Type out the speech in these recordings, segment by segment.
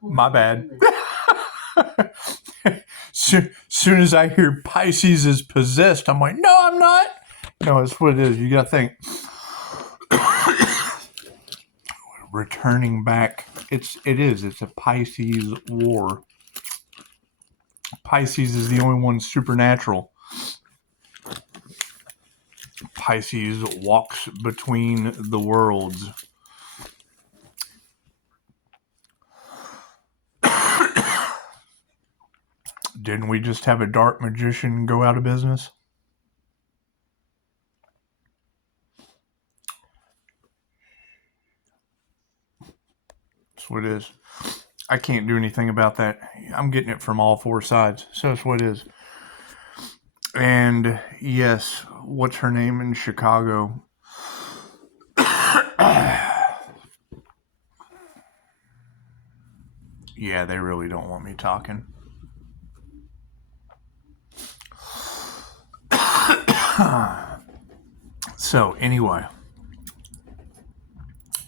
My bad. Soon as I hear Pisces is possessed, I'm like, no, I'm not. No, it's what it is. You got to think. Returning back, it's a Pisces war. Pisces is the only one supernatural. Pisces walks between the worlds. Didn't we just have a dark magician go out of business? That's what it is. I can't do anything about that. I'm getting it from all four sides. So that's what it is. And yes, what's her name in Chicago? Yeah, they really don't want me talking. So anyway,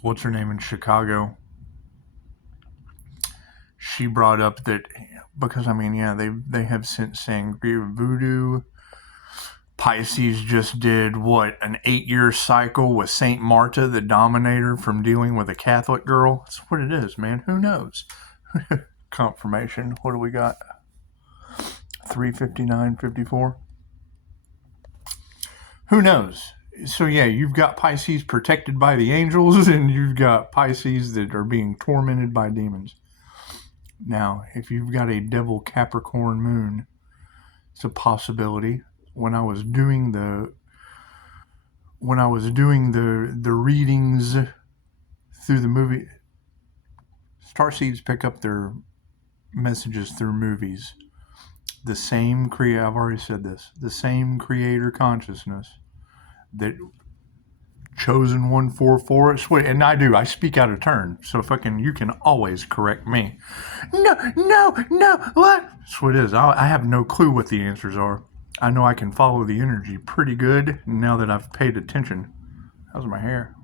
what's her name in Chicago? She brought up that because I mean, yeah, they have since saying voodoo. Pisces just did what, an 8-year cycle with Saint Marta, the Dominator, from dealing with a Catholic girl. That's what it is, man. Who knows? Confirmation. What do we got? 359.54. Who knows? So yeah, you've got Pisces protected by the angels, and you've got Pisces that are being tormented by demons. Now, if you've got a devil Capricorn moon, it's a possibility. When I was doing the readings through the movie, starseeds pick up their messages through movies. The same creator, I've already said this, the same creator consciousness that Chosen 144, and I speak out of turn, so you can always correct me. No, what? That's what it is. I have no clue what the answers are. I know I can follow the energy pretty good now that I've paid attention. How's my hair?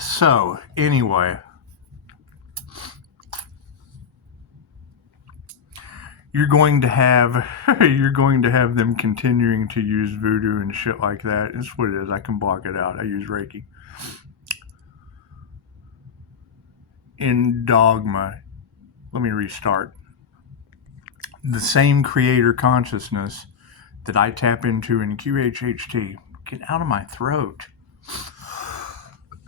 So, anyway. You're going to have them continuing to use voodoo and shit like that. It's what it is. I can block it out. I use Reiki. In Dogma, let me restart. The same creator consciousness that I tap into in QHHT. Get out of my throat.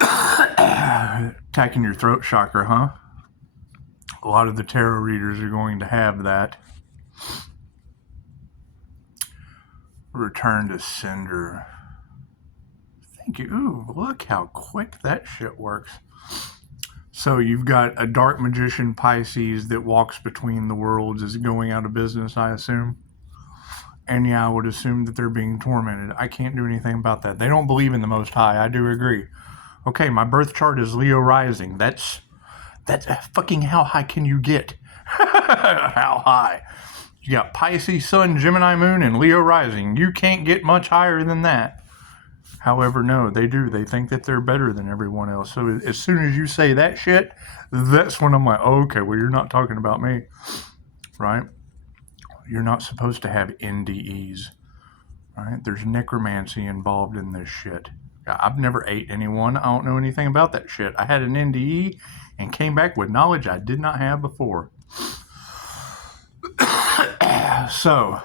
Attacking your throat chakra, huh? A lot of the tarot readers are going to have that. Return to sender. Thank you. Ooh, look how quick that shit works. So you've got a dark magician Pisces that walks between the worlds is going out of business, I assume. And yeah, I would assume that they're being tormented. I can't do anything about that. They don't believe in the Most High. I do agree. Okay, my birth chart is Leo rising. That's fucking how high can you get? How high? You got Pisces, Sun, Gemini, Moon, and Leo rising. You can't get much higher than that. However, no, they do. They think that they're better than everyone else. So as soon as you say that shit, that's when I'm like, oh, okay, well, you're not talking about me, right? You're not supposed to have NDEs, right? There's necromancy involved in this shit. I've never ate anyone. I don't know anything about that shit. I had an NDE and came back with knowledge I did not have before. So,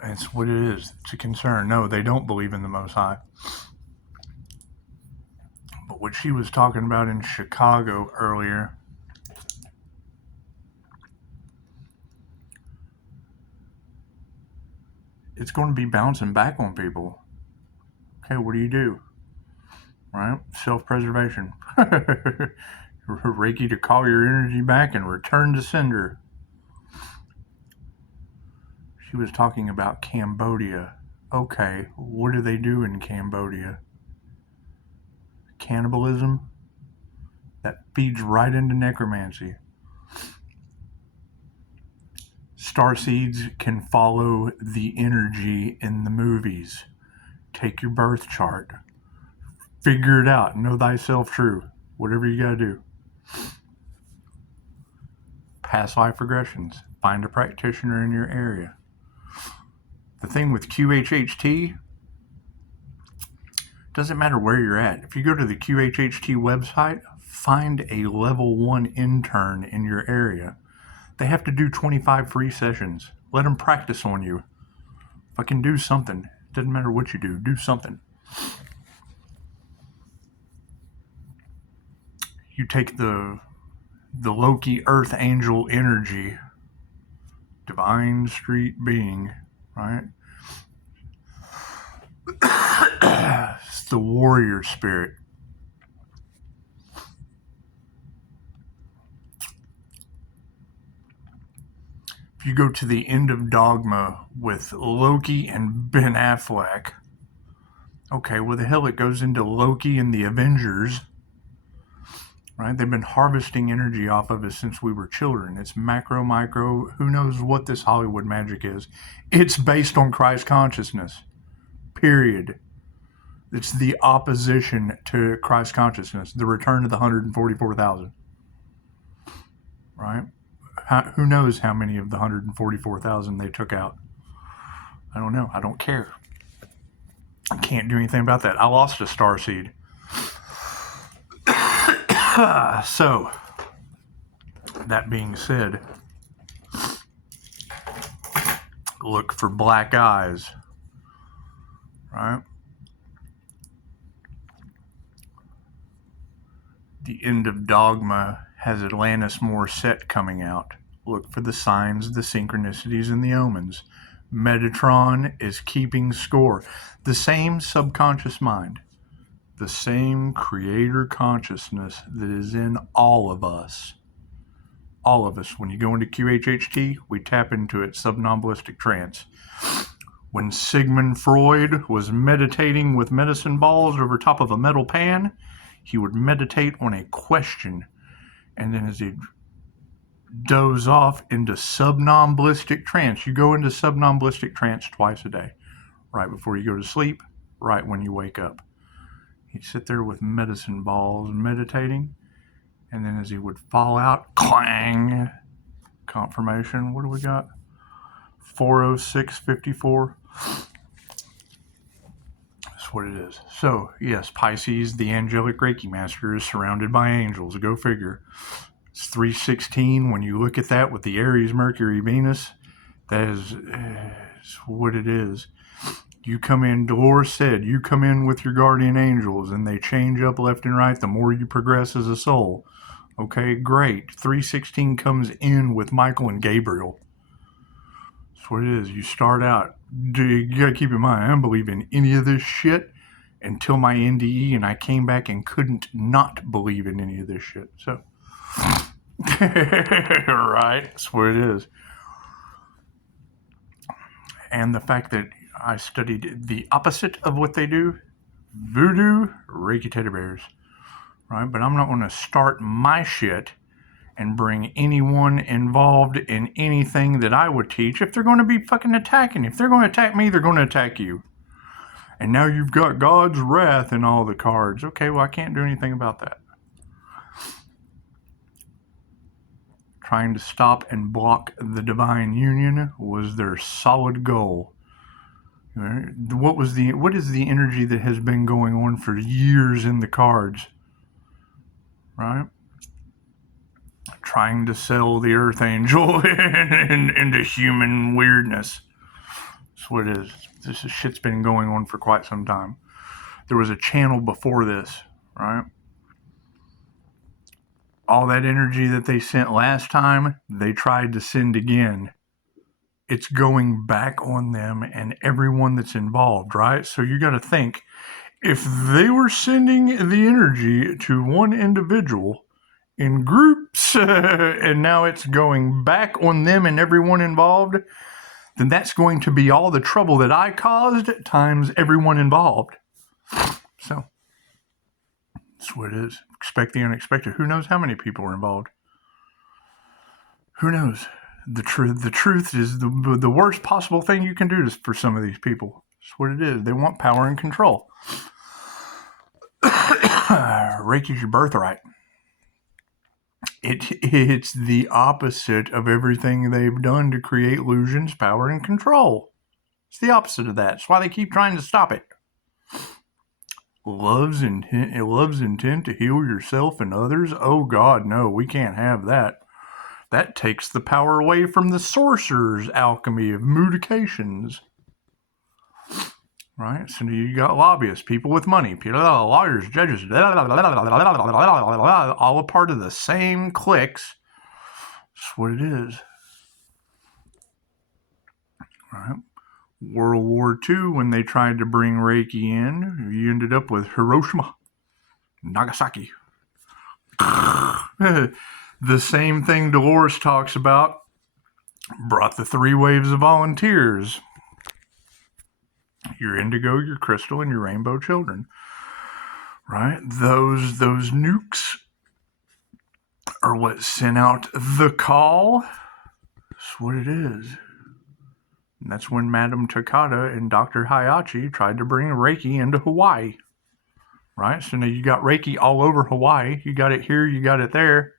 that's what it is. It's a concern. No, they don't believe in the Most High. But what she was talking about in Chicago earlier, it's going to be bouncing back on people. Okay, what do? Right? Self-preservation. Reiki to call your energy back and return to sender. She was talking about Cambodia. Okay, what do they do in Cambodia? Cannibalism? That feeds right into necromancy. Starseeds can follow the energy in the movies. Take your birth chart. Figure it out. Know thyself true. Whatever you got to do. Past life regressions. Find a practitioner in your area. The thing with QHHT, doesn't matter where you're at. If you go to the QHHT website, find a level 1 intern in your area. They have to do 25 free sessions. Let them practice on you. Fucking do something. Doesn't matter what you do. Do something. You take the Loki Earth Angel energy, divine street being, right? It's the warrior spirit. If you go to the end of Dogma with Loki and Ben Affleck, okay, well the hell, it goes into Loki and the Avengers, right? They've been harvesting energy off of us since we were children. It's macro, micro, who knows what this Hollywood magic is. It's based on Christ consciousness, period. It's the opposition to Christ consciousness, the return of the 144,000, right? Who knows how many of the 144,000 they took out? I don't know. I don't care. I can't do anything about that. I lost a starseed. So, that being said, look for black eyes, right? The end of Dogma has Atlanis Women coming out. Look for the signs, the synchronicities, and the omens. Metatron is keeping score. The same subconscious mind, the same creator consciousness that is in all of us. All of us. When you go into QHHT, we tap into it, somnambulistic trance. When Sigmund Freud was meditating with medicine balls over top of a metal pan, he would meditate on a question, and then as he'd doze off into somnambulistic trance. You go into somnambulistic trance twice a day, right before you go to sleep, right when you wake up. He'd sit there with medicine balls meditating, and then as he would fall out, clang, confirmation. What do we got? 40654. That's what it is. So, yes, Pisces, the angelic Reiki master, is surrounded by angels. Go figure. It's 316. When you look at that with the Aries, Mercury, Venus, that is what it is. You come in, Dolores said, you come in with your guardian angels and they change up left and right the more you progress as a soul. Okay, great. 316 comes in with Michael and Gabriel. That's what it is. You start out. You gotta keep in mind, I don't believe in any of this shit until my NDE, and I came back and couldn't not believe in any of this shit. So, right, that's what it is. And the fact that I studied the opposite of what they do, voodoo, Reiki teddy bears, right? But I'm not going to start my shit and bring anyone involved in anything that I would teach if they're going to be fucking attacking. If they're going to attack me, they're going to attack you. And now you've got God's wrath in all the cards. Okay, well, I can't do anything about that. Trying to stop and block the divine union was their solid goal. What is the energy that has been going on for years in the cards? Right? Trying to sell the Earth Angel into human weirdness. That's what it is. This shit's been going on for quite some time. There was a channel before this, right? All that energy that they sent last time, they tried to send again. It's going back on them and everyone that's involved, right? So you got to think, if they were sending the energy to one individual in groups, and now it's going back on them and everyone involved, then that's going to be all the trouble that I caused times everyone involved. So, that's what it is. Expect the unexpected. Who knows how many people are involved? Who knows? The truth is the worst possible thing you can do for some of these people. That's what it is. They want power and control. Reiki's your birthright. It's the opposite of everything they've done to create illusions, power, and control. It's the opposite of that. That's why they keep trying to stop it. Love's intent to heal yourself and others? Oh God, no, we can't have that. That takes the power away from the sorcerer's alchemy of mutilations. Right? So you got lobbyists, people with money, lawyers, judges, all a part of the same cliques. That's what it is. Right? World War II, when they tried to bring Reiki in, you ended up with Hiroshima, Nagasaki. The same thing Dolores talks about brought the 3 waves of volunteers. Your indigo, your crystal, and your rainbow children. Right? Those nukes are what sent out the call. That's what it is. And that's when Madame Takata and Dr. Hayachi tried to bring Reiki into Hawaii. Right? So now you got Reiki all over Hawaii. You got it here, you got it there.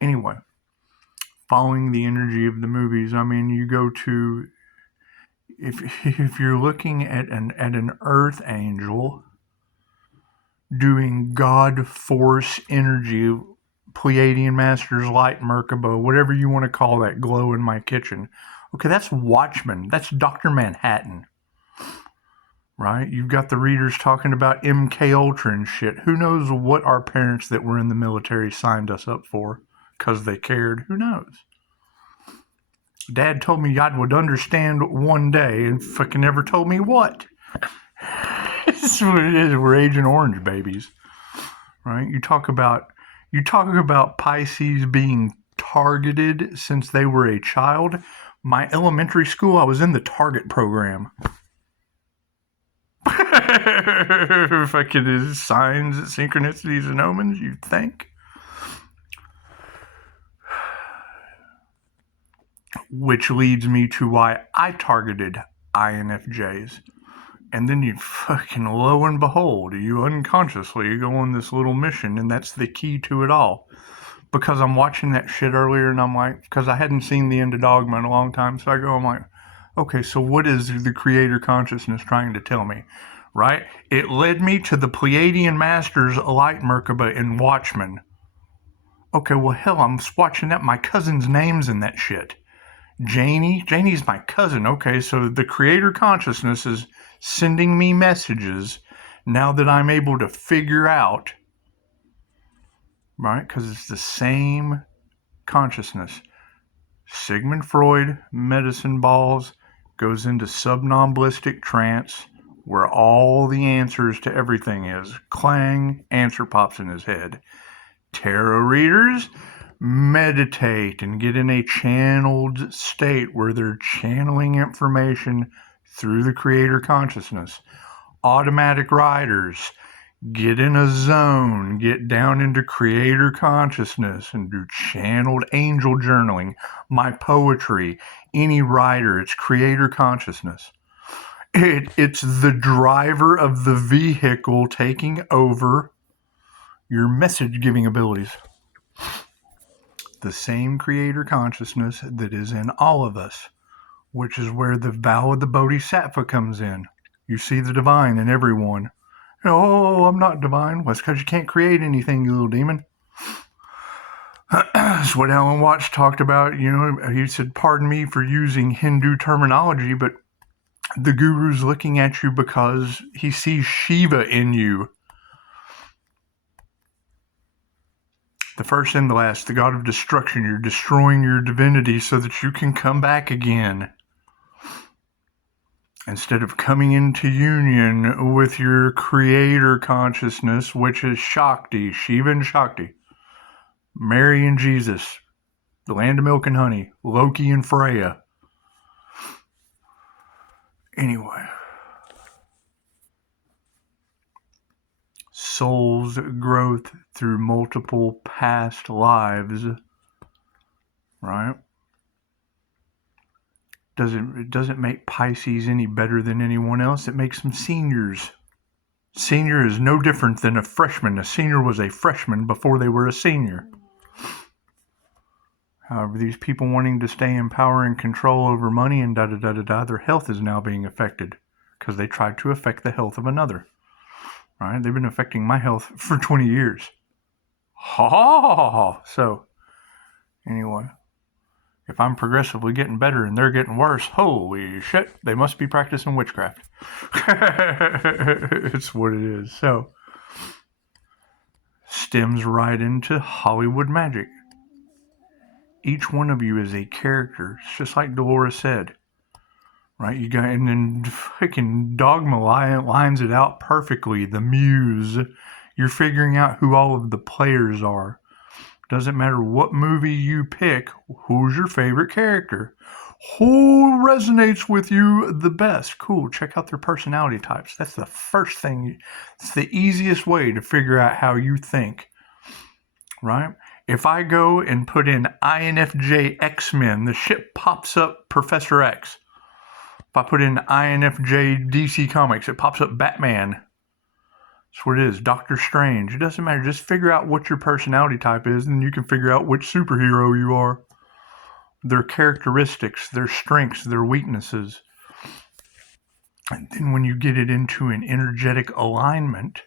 Anyway, following the energy of the movies, I mean, you go to, if you're looking at an earth angel doing God force energy, Pleiadian Masters Light Merkaba, whatever you want to call that glow in my kitchen. Okay, that's Watchman. That's Dr. Manhattan. Right? You've got the readers talking about MK Ultra and shit. Who knows what our parents that were in the military signed us up for? Because they cared. Who knows? Dad told me I would understand one day and fucking never told me what. That's what it is. We're Agent Orange babies. Right? You talk about Pisces being targeted since they were a child. My elementary school, I was in the target program. Fucking signs, synchronicities, and omens, you'd think. Which leads me to why I targeted INFJs. And then you fucking, lo and behold, you unconsciously go on this little mission, and that's the key to it all. Because I'm watching that shit earlier, and I'm like, because I hadn't seen the end of Dogma in a long time, so I'm like, okay, so what is the creator consciousness trying to tell me? Right? It led me to the Pleiadian Masters Light Merkaba in Watchmen. Okay, well, hell, I'm watching that. My cousin's name's in that shit. Janie's my cousin. Okay, so the creator consciousness is sending me messages now that I'm able to figure out, right? Because it's the same consciousness. Sigmund Freud, medicine balls, goes into somnambulistic trance where all the answers to everything is. Clang, answer pops in his head. Tarot readers meditate and get in a channeled state where they're channeling information through the creator consciousness. Automatic writers get in a zone, get down into creator consciousness and do channeled angel journaling. My poetry, any writer, it's creator consciousness. It's the driver of the vehicle taking over your message giving abilities. The same creator consciousness that is in all of us, which is where the vow of the Bodhisattva comes in. You see the divine in everyone. Oh, I'm not divine. Well, it's because you can't create anything, you little demon. That's what Alan Watts talked about. You know, he said, pardon me for using Hindu terminology, but the guru's looking at you because he sees Shiva in you. The first and the last, the god of destruction. You're destroying your divinity so that you can come back again. Instead of coming into union with your creator consciousness, which is Shakti, Shiva and Shakti, Mary and Jesus, the land of milk and honey, Loki and Freya. Anyway. Soul's growth through multiple past lives, right? It doesn't make Pisces any better than anyone else. It makes them seniors. Senior is no different than a freshman. A senior was a freshman before they were a senior. However, these people wanting to stay in power and control over money and da-da-da-da-da, their health is now being affected because they tried to affect the health of another. Right? They've been affecting my health for 20 years. Ha ha ha ha. So, anyway, if I'm progressively getting better and they're getting worse, holy shit, they must be practicing witchcraft. It's what it is. So, stems right into Hollywood magic. Each one of you is a character. It's just like Dolores said. Right? You got, and then freaking Dogma lines it out perfectly. The muse. You're figuring out who all of the players are. Doesn't matter what movie you pick, who's your favorite character? Who resonates with you the best? Cool, check out their personality types. That's the first thing. It's the easiest way to figure out how you think. Right? If I go and put in INFJ X-Men, the shit pops up Professor X. If I put in INFJ DC Comics, it pops up Batman. That's what it is. Doctor Strange. It doesn't matter. Just figure out what your personality type is, and you can figure out which superhero you are. Their characteristics, their strengths, their weaknesses. And then when you get it into an energetic alignment,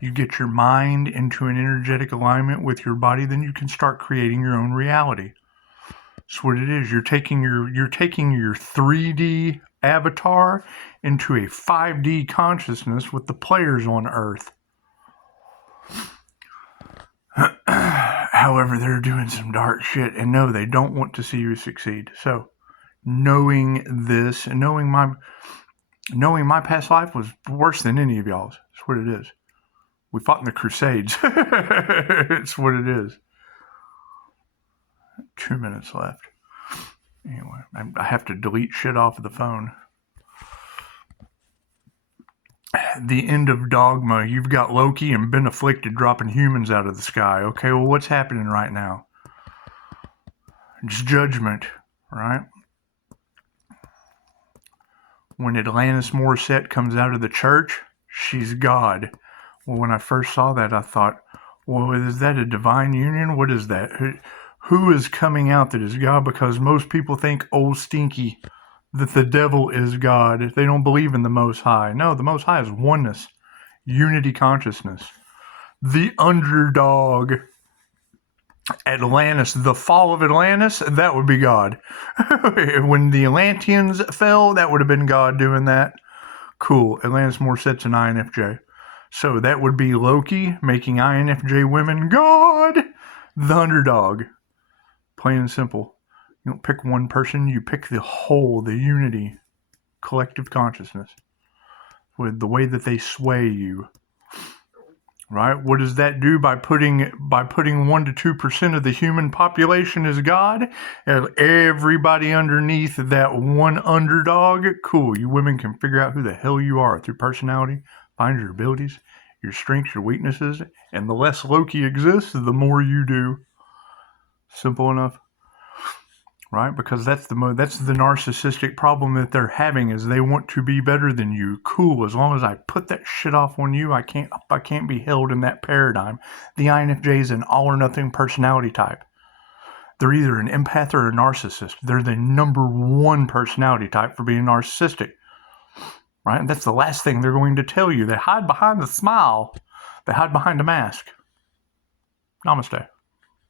you get your mind into an energetic alignment with your body, then you can start creating your own reality. That's what it is. You're taking your 3D avatar into a 5D consciousness with the players on Earth. However, they're doing some dark shit, and no, they don't want to see you succeed. So, knowing this and knowing my past life was worse than any of y'all's. That's what it is. We fought in the Crusades. It's what it is. 2 minutes left. Anyway, I have to delete shit off of the phone. The end of Dogma. You've got Loki and Been Afflicted dropping humans out of the sky. Okay, well, what's happening right now? It's judgment, right? When Atlanis Morissette comes out of the church, she's God. Well, when I first saw that, I thought, well, is that a divine union? What is that? Who is coming out that is God? Because most people think old stinky, that the devil is God. They don't believe in the Most High. No, the Most High is oneness, unity consciousness. The underdog, Atlantis, the fall of Atlantis, that would be God. When the Atlanteans fell, that would have been God doing that. Cool. Atlantis Morissette's an INFJ. So that would be Loki making INFJ women God, the underdog. Plain and simple. You don't pick one person, you pick the whole, the unity, collective consciousness. With the way that they sway you. Right? What does that do by putting 1 to 2% of the human population as God? And everybody underneath that one underdog? Cool. You women can figure out who the hell you are through personality. Find your abilities, your strengths, your weaknesses, and the less Loki exists, the more you do. Simple enough, right? Because that's the narcissistic problem that they're having is they want to be better than you. Cool, as long as I put that shit off on you, I can't be held in that paradigm. The INFJ is an all or nothing personality type. They're either an empath or a narcissist. They're the number one personality type for being narcissistic. Right? And that's the last thing they're going to tell you. They hide behind the smile. They hide behind a mask. Namaste.